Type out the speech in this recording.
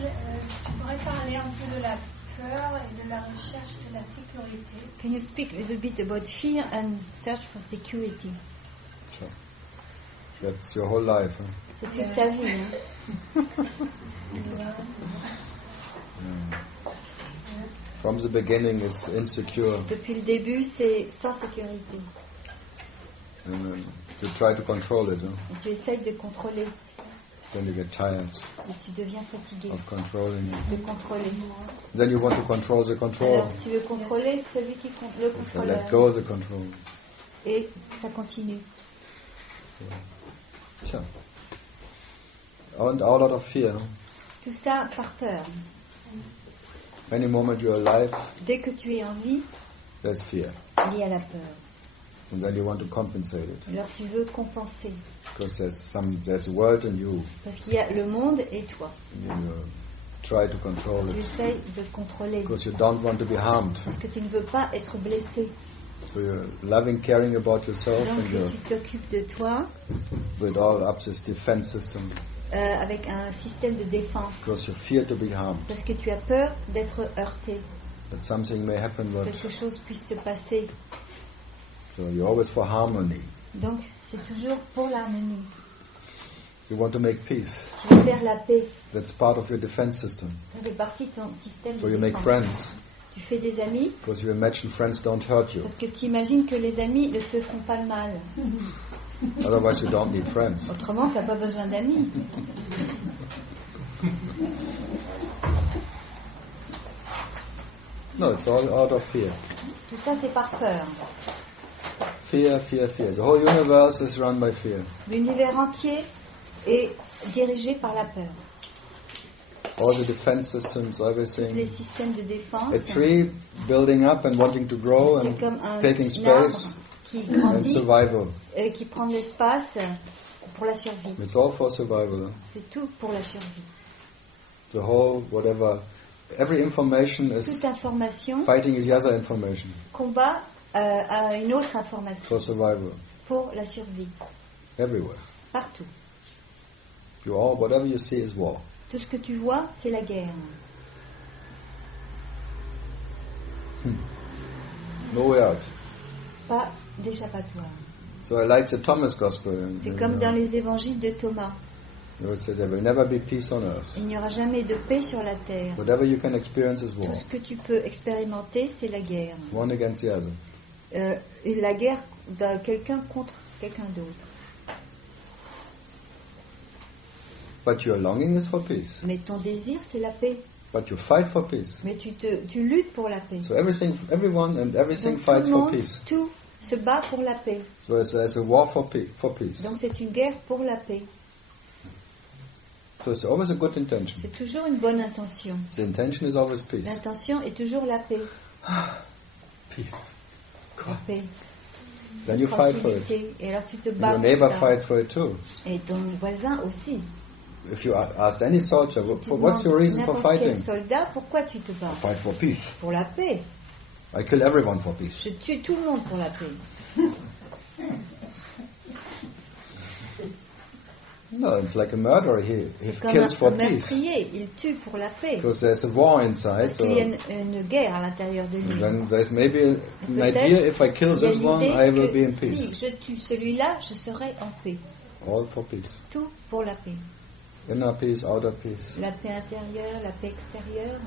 tu pourrais parler un peu de la peur et de la recherche de la sécurité? Can you speak a little bit about fear and search for security? Sure. That's your whole life. Huh? C'est toute ta vie. Hein? From the beginning, it's insecure. Depuis le début, c'est sans sécurité. And you try to control it. Huh? Et tu essayes de contrôler. Then you get tired Et tu deviens fatigué of controlling it. de contrôler. Then you want to control the control. Alors tu veux contrôler celui qui compte le So contrôleur. let go of the control. Et ça continue. Sure. And all out of fear. Tout ça par peur. Any moment you're alive, Dès que tu es en vie, there's fear. il y a la peur. And then you want to compensate it. Alors tu veux compenser. Because there's a world in you. Parce qu'il y a le monde et toi. And you try to control Tu it. essayes de contrôler. Because you don't want to be harmed. Parce que tu ne veux pas être blessé. So you're loving, caring about yourself, Donc and you tu t'occupes de toi build all up this defense system. avec un système de défense. Because you fear to be harmed. Parce que tu as peur d'être heurté. That something may happen, but Quelque chose puisse se passer. so you're always for harmony. Donc c'est toujours pour l'harmonie. You want to make peace. Tu veux faire la paix. That's part of your defense system. Ça fait partie de ton système So de you make défense. friends. Tu fais des amis Because you imagine friends don't hurt you. parce que tu imagines que les amis ne te font pas le mal. Otherwise you don't need friends. Autrement, tu n'as pas besoin d'amis. No, it's all out of fear. Tout ça, c'est par peur. Fear, fear, fear. The whole universe is run by fear. L'univers entier est dirigé par la peur. All the defense systems, Tous les everything. systèmes de défense, A tree building up and wanting to grow c'est and comme un taking arbre space qui and grandit survival. et qui prend de l'espace pour la survie. It's all for survival. C'est tout pour la survie. The whole, whatever, every information Toute is information fighting the other information combat à une autre information for survival. pour la survie. Everywhere. Partout. You all, whatever you see is war. Tout ce que tu vois, c'est la guerre. No way out. Pas d'échappatoire. So I like the Thomas Gospel. C'est comme dans les évangiles de Thomas. It says there will never be peace on earth. Il n'y aura jamais de paix sur la terre. Whatever you can experience is war. Tout ce que tu peux expérimenter, c'est la guerre. One against the other. Et la guerre de quelqu'un contre quelqu'un d'autre. But your longing is for peace. Mais ton désir, c'est la paix. But you fight for peace. Mais tu luttes pour la paix. So everyone and everything Donc, fights tout le for monde, peace. tout se bat pour la paix. So there's a war for peace. Donc c'est une guerre pour la paix. So it's always a good intention. C'est toujours une bonne intention. The intention is always peace. L'intention est toujours la paix. Peace. La paix. Then you fight for it. Tranquillité. Et alors tu te And bats your pour neighbor ça. fights for it too. Et ton voisin aussi. If you ask any soldier, Tu what's your demandes reason for n'importe quel fighting? soldat, pourquoi tu te bats? Fight for peace. Pour la paix. I kill everyone for peace. Je tue tout le monde pour la paix. No, it's like a murderer. He Comme kills un for peace. meurtrier, il tue pour la paix. Because there's a war inside. Parce So qu'il y a une guerre à l'intérieur de lui. then there's maybe an Peut-être idea, if I kill il y a this one, l'idée I will que be in si peace. je tue celui-là, je serai en paix. All for peace. Tout pour la paix. Inner peace, outer peace. La paix intérieure, la paix extérieure.